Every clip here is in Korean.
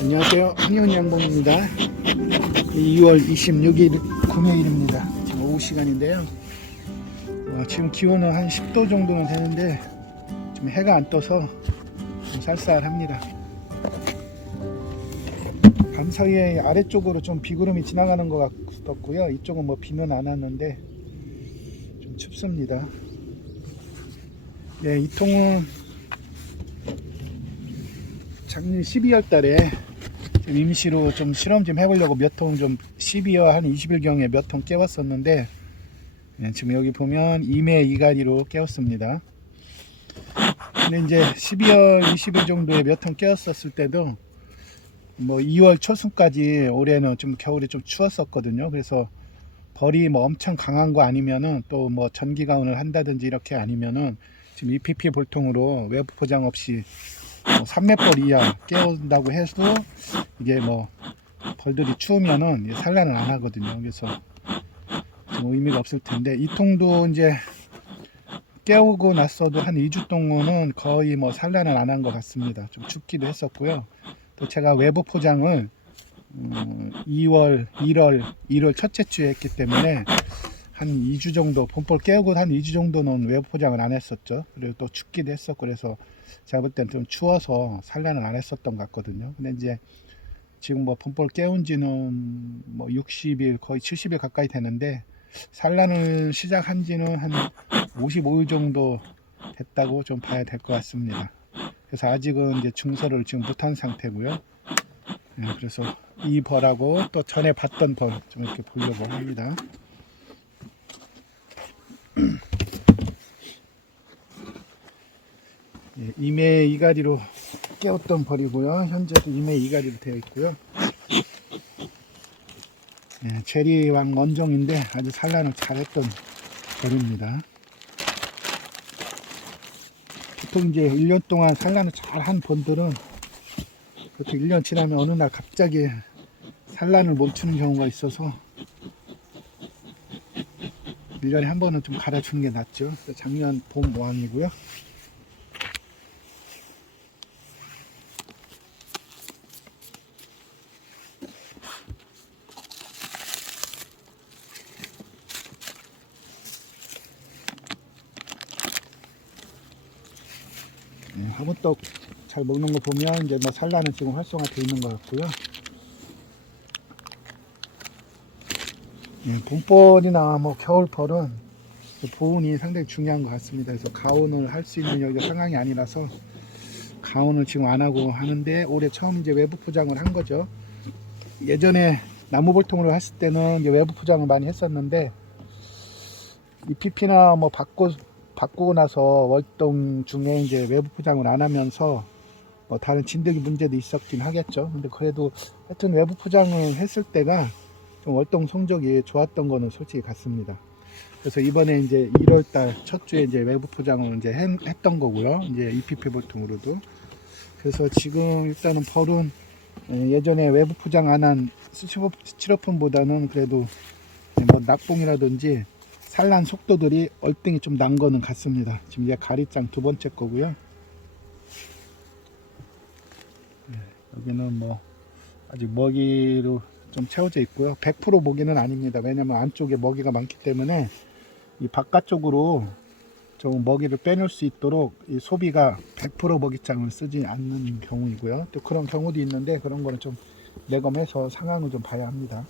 안녕하세요. 황현양봉입니다. 2월 26일 금요일입니다. 지금 오후 시간인데요. 지금 기온은 한 10도 정도는 되는데 좀 해가 안 떠서 좀 쌀쌀합니다. 밤사이에 아래쪽으로 좀 비구름이 지나가는 것 같고요. 이쪽은 뭐 비는 안 왔는데 좀 춥습니다. 네, 이 통은 작년 12월 달에 임시로 좀 실험 좀 해보려고 몇 통 좀 12월 한 20일경에 몇 통 깨웠었는데, 네, 지금 여기 보면 이매 이가리로 깨웠습니다. 근데 이제 12월 20일 정도에 몇 통 깨웠었을 때도 뭐 2월 초순까지 올해는 좀 겨울이 좀 추웠었거든요. 그래서 벌이 뭐 엄청 강한 거 아니면은 또 뭐 전기 가온을 한다든지 이렇게 아니면은 지금 EPP 볼통으로 외부 포장 없이 뭐 3매벌 이하 깨운다고 해도 이게 뭐 벌들이 추우면은 산란을 안 하거든요. 그래서 좀 의미가 없을 텐데, 이 통도 이제 깨우고 났어도 한 2주 동안은 거의 뭐 산란을 안 한 것 같습니다. 좀 춥기도 했었고요. 또 제가 외부 포장을 2월, 1월 첫째 주에 했기 때문에 한 2주 정도, 봄벌 깨우고 한 2주 정도는 외부 포장을 안 했었죠. 그리고 또 춥기도 했었고, 그래서 제가 볼 때는 좀 추워서 산란을 안 했었던 것 같거든요. 근데 이제 지금 뭐 봄벌 깨운 지는 뭐 60일, 거의 70일 가까이 되는데, 산란을 시작한 지는 한 55일 정도 됐다고 좀 봐야 될 것 같습니다. 그래서 아직은 이제 증설을 지금 못한 상태고요. 네, 그래서 이 벌하고 또 전에 봤던 벌 좀 이렇게 보려고 합니다. 예, 이매 이가리로 깨웠던 벌이고요. 현재도 이매 이가리로 되어 있고요. 예, 제리왕 원종인데 아주 산란을 잘했던 벌입니다. 보통 이제 1년 동안 산란을 잘한 벌들은 그렇게 1년 지나면 어느 날 갑자기 산란을 멈추는 경우가 있어서 1년에 한 번은 좀 갈아주는 게 낫죠. 작년 봄 왕이고요. 네, 화분떡 잘 먹는 거 보면 이제 뭐 산란은 지금 활성화되어 있는 것 같고요. 네, 봄벌이나 뭐 겨울벌은 보온이 상당히 중요한 것 같습니다. 그래서 가온을 할 수 있는 여기 상황이 아니라서 가온을 지금 안 하고 하는데, 올해 처음 이제 외부 포장을 한 거죠. 예전에 나무 볼통으로 했을 때는 이제 외부 포장을 많이 했었는데, EPP나 뭐 바꾸고 나서 월동 중에 이제 외부 포장을 안 하면서 뭐 다른 진드기 문제도 있었긴 하겠죠. 근데 그래도 하여튼 외부 포장을 했을 때가 좀 월동 성적이 좋았던 거는 솔직히 같습니다. 그래서 이번에 이제 1월달 첫 주에 이제 외부 포장을 이제 했던 거고요. 이제 EPP 볼통으로도. 그래서 지금 일단은 벌은 예전에 외부 포장 안 한 스티로폼보다는 그래도 뭐 낙봉이라든지 산란 속도들이 얼등이 좀 난 거는 같습니다. 지금 이제 가리장 두 번째 거고요. 여기는 뭐 아직 먹이로 좀 채워져 있고요. 100% 먹이는 아닙니다. 왜냐면 안쪽에 먹이가 많기 때문에 이 바깥쪽으로 좀 먹이를 빼낼 수 있도록 이 소비가 100% 먹이장을 쓰지 않는 경우이고요. 또 그런 경우도 있는데, 그런 거는 좀 매검해서 상황을 좀 봐야 합니다.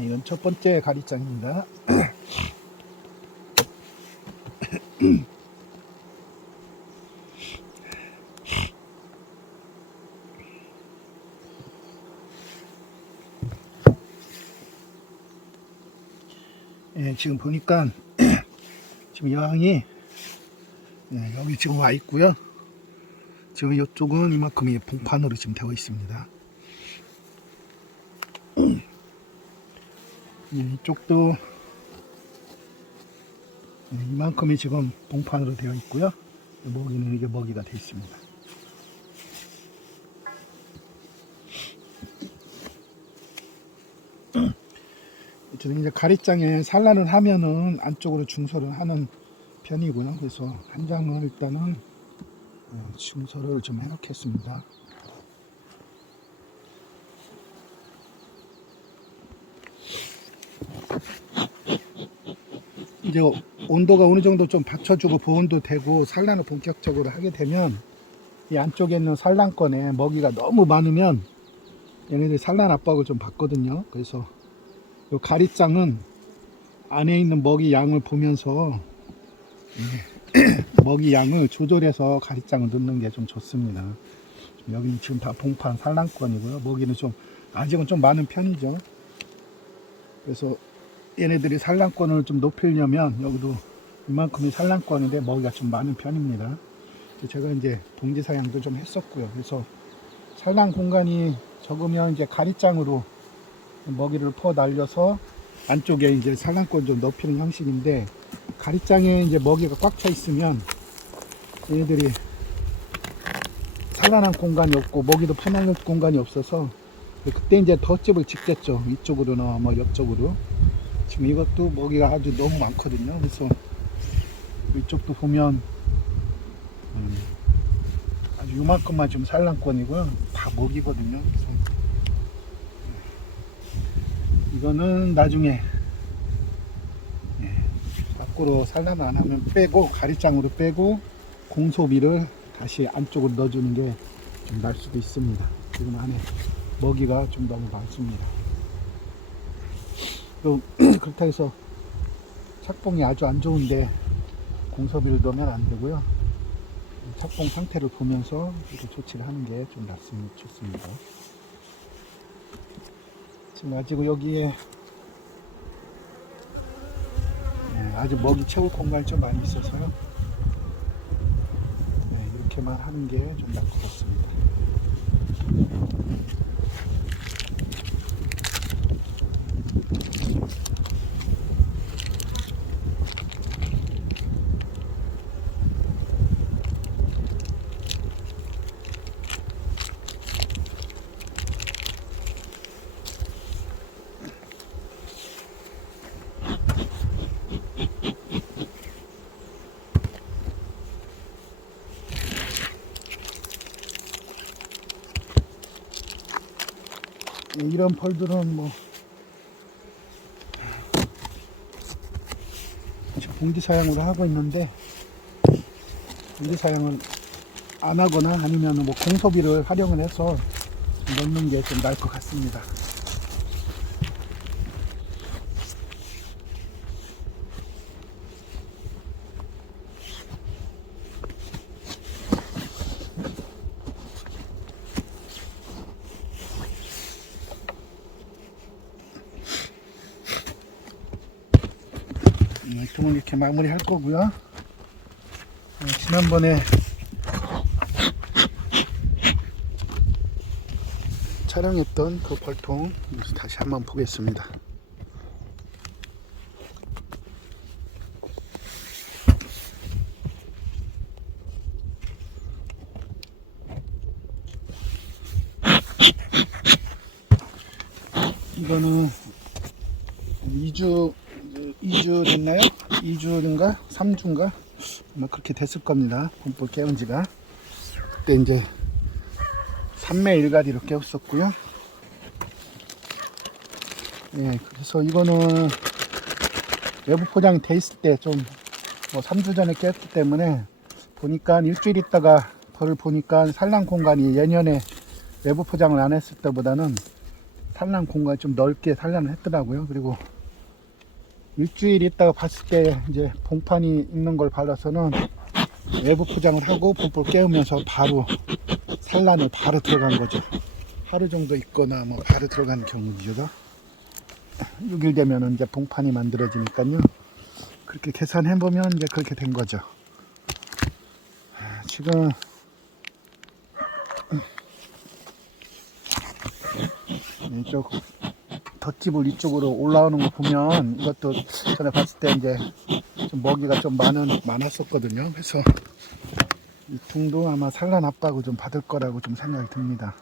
이건 첫 번째 가리장입니다. 예, 지금 보니까 지금 여왕이 여기 지금 와 있고요. 지금 이쪽은 이만큼이 봉판으로 지금 되어 있습니다. 이쪽도 이만큼이 지금 봉판으로 되어 있고요. 먹이는 이게 먹이가 되어 있습니다. 저는 이제 가리장에 산란을 하면은 안쪽으로 중설을 하는 편이고요. 그래서 한 장은 일단은 중설을 좀 해놓겠습니다. 이제 온도가 어느 정도 좀 받쳐주고 보온도 되고 산란을 본격적으로 하게 되면 이 안쪽에 있는 산란권에 먹이가 너무 많으면 얘네들이 산란 압박을 좀 받거든요. 그래서 이 가리장은 안에 있는 먹이 양을 보면서 먹이 양을 조절해서 가리장을 넣는 게 좀 좋습니다. 여기는 지금 다 봉판 산란권이고요. 먹이는 좀 아직은 좀 많은 편이죠. 그래서 얘네들이 산란권을 좀 높이려면 여기도 이만큼이 산란권인데 먹이가 좀 많은 편입니다. 제가 이제 봉지 사양도 좀 했었고요. 그래서 산란 공간이 적으면 이제 가리장으로 먹이를 퍼 날려서 안쪽에 이제 산란권 좀 높이는 형식인데, 가리장에 이제 먹이가 꽉 차 있으면 얘네들이 산란한 공간이 없고 먹이도 퍼날 공간이 없어서 그때 이제 덧집을 짓겠죠. 이쪽으로나 뭐 옆쪽으로. 지금 이것도 먹이가 아주 너무 많거든요. 그래서 이쪽도 보면 아주 요만큼만 지금 산란권이고요. 다 먹이거든요. 그래서 이거는 나중에 밖으로 산란 안 하면 빼고 가리장으로 빼고 공소비를 다시 안쪽으로 넣어주는 게 좀 날 수도 있습니다. 지금 안에 먹이가 좀 너무 많습니다. 또 그렇다 해서 착봉이 아주 안 좋은데 공소비를 넣으면 안 되고요. 착봉 상태를 보면서 조치를 하는 게 좀 좋습니다. 지금 아직 여기에 아주 먹이 채울 공간이 좀 많이 있어서요. 이렇게만 하는 게 좀 나을 것 같습니다. 이런 벌들은 뭐 봉지 사양으로 하고 있는데, 봉지 사양을 안 하거나 아니면 뭐 공소비를 활용을 해서 넣는 게 좀 나을 것 같습니다. 통을 이렇게 마무리 할 거고요. 지난번에 촬영했던 그 벌통 다시 한번 보겠습니다. 이거는 2주 됐나요? 2주인가 3주인가 뭐 그렇게 됐을 겁니다. 곰볼 깨운 지가. 그때 이제 3매 1가리로 깨웠었고요. 그래서 이거는 외부 포장이 돼 있을 때 좀 뭐 3주 전에 깼기 때문에 보니까 일주일 있다가 벌을 보니까 산란 공간이 예년에 외부 포장을 안 했을 때보다는 산란 공간이 좀 넓게 산란을 했더라고요. 그리고 일주일 있다가 봤을 때 이제 봉판이 있는 걸 발라서는 외부 포장을 하고 봄볼 깨우면서 바로 산란을 바로 들어간 거죠. 하루 정도 있거나 뭐 바로 들어가는 경우죠. 6일 되면은 이제 봉판이 만들어지니까요. 그렇게 계산해 보면 이제 그렇게 된 거죠. 지금 이쪽 덧집을 이쪽으로 올라오는 거 보면 이것도 전에 봤을 때 이제 좀 먹이가 좀 많았었거든요. 그래서 이 통도 아마 산란 압박을 좀 받을 거라고 좀 생각이 듭니다.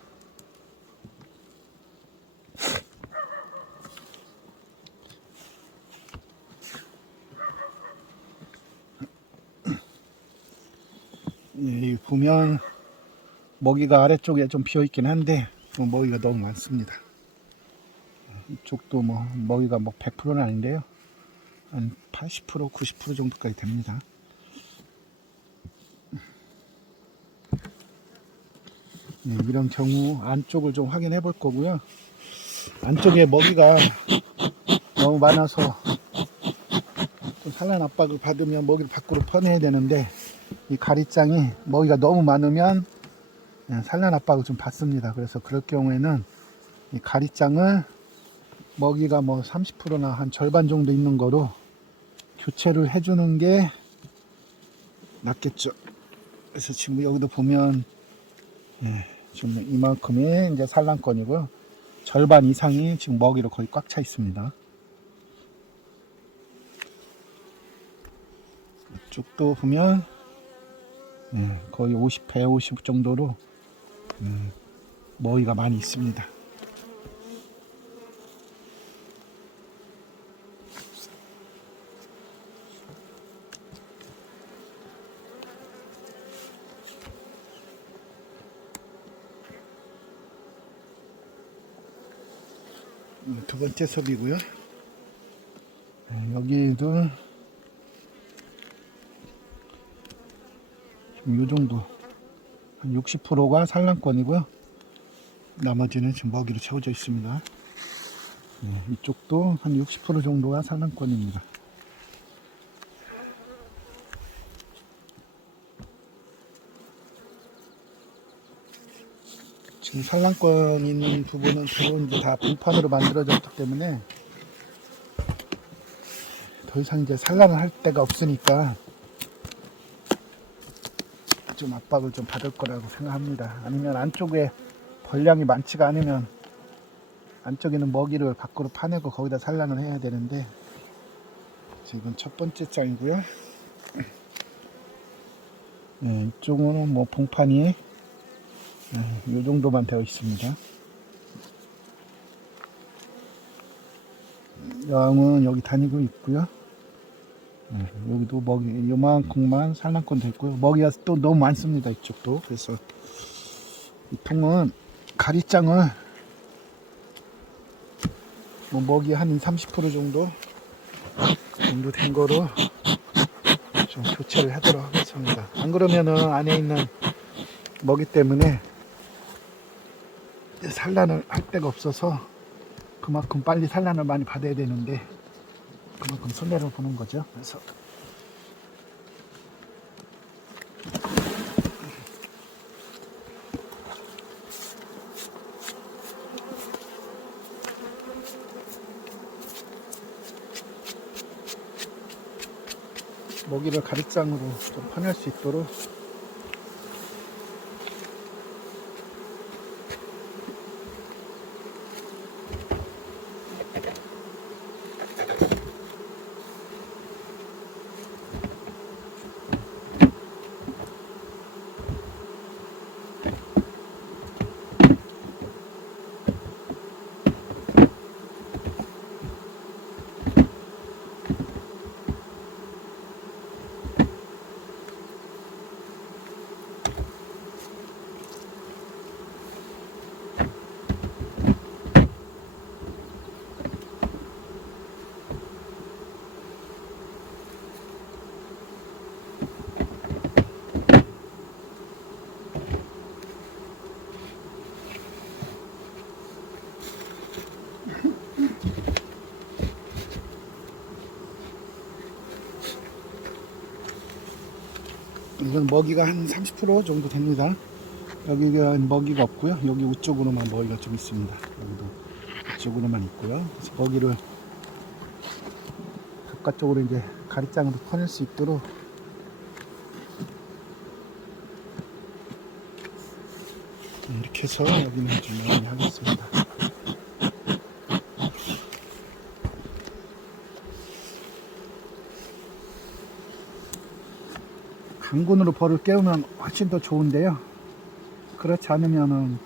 예, 보면 먹이가 아래쪽에 좀 비어 있긴 한데 먹이가 너무 많습니다. 이쪽도 뭐 먹이가 뭐 100%는 아닌데요, 한 80% 90% 정도까지 됩니다. 네, 이런 경우 안쪽을 좀 확인해 볼 거고요. 안쪽에 먹이가 너무 많아서 좀 산란 압박을 받으면 먹이를 밖으로 퍼내야 되는데, 이 가리장이 먹이가 너무 많으면 산란 압박을 좀 받습니다. 그래서 그럴 경우에는 이 가리장을 먹이가 뭐 30%나 한 절반 정도 있는 거로 교체를 해주는 게 낫겠죠. 그래서 지금 여기도 보면 지금 이만큼이 이제 산란권이고요. 절반 이상이 지금 먹이로 거의 꽉 차 있습니다. 이쪽도 보면 거의 50, 150 정도로 먹이가 많이 있습니다. 두 번째 섭이고요. 여기도 이 정도 한 60%가 산란권이고요. 나머지는 지금 먹이로 채워져 있습니다. 이쪽도 한 60% 정도가 산란권입니다. 지금 산란권 있는 부분은 대부분 다 불판으로 만들어졌기 때문에 더 이상 이제 산란을 할 데가 없으니까 좀 압박을 좀 받을 거라고 생각합니다. 아니면 안쪽에 벌량이 많지가 않으면 안쪽에 있는 먹이를 밖으로 파내고 거기다 산란을 해야 되는데, 지금 첫 번째 장이고요. 이쪽은 뭐 봉판이 이 정도만 되어 있습니다. 양은 여기 다니고 있고요. 여기도 먹이 요만큼만 산란권 됐고요. 먹이가 또 너무 많습니다. 이쪽도. 그래서 이 통은 가리장을 뭐 먹이 한 30% 정도 된 거로 좀 교체를 하도록 하겠습니다. 안 그러면은 안에 있는 먹이 때문에 산란을 할 데가 없어서 그만큼 빨리 산란을 많이 받아야 되는데 그만큼 손해를 보는 거죠. 그래서 먹이를 가리장으로 좀 퍼낼 수 있도록 이건 먹이가 한 30% 정도 됩니다. 여기가 먹이가 없고요. 여기 우쪽으로만 먹이가 좀 있습니다. 여기도 이쪽으로만 있고요. 그래서 먹이를 바깥쪽으로 이제 가리장으로 퍼낼 수 있도록 이렇게 해서 여기는 좀 많이 하겠습니다. 당근으로 벌을 깨우면 훨씬 더 좋은데요. 그렇지 않으면은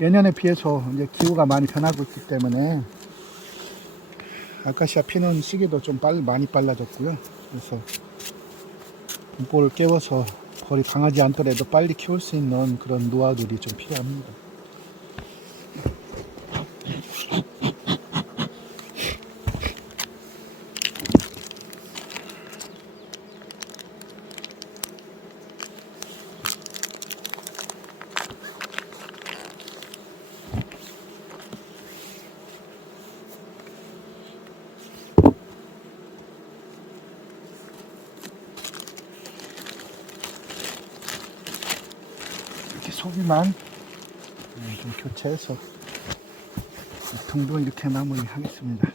예년에 비해서 이제 기후가 많이 변하고 있기 때문에 아카시아 피는 시기도 좀 많이 빨라졌고요. 그래서 분포를 깨워서 벌이 강하지 않더라도 빨리 키울 수 있는 그런 노하우들이 좀 필요합니다. 이렇게 속이만 좀 교체해서 등도 이렇게 마무리하겠습니다.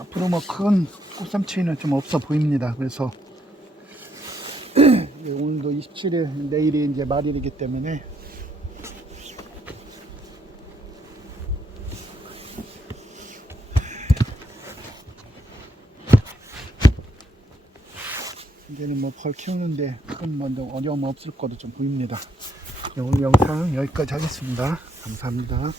앞으로 뭐 큰 꽃sam치는 좀 없어 보입니다. 그래서 오늘도 27일, 내일이 이제 말일이기 때문에 이제는 뭐 벌 키우는데 큰 어려움 없을 거도 좀 보입니다. 네, 오늘 영상 여기까지 하겠습니다. 감사합니다.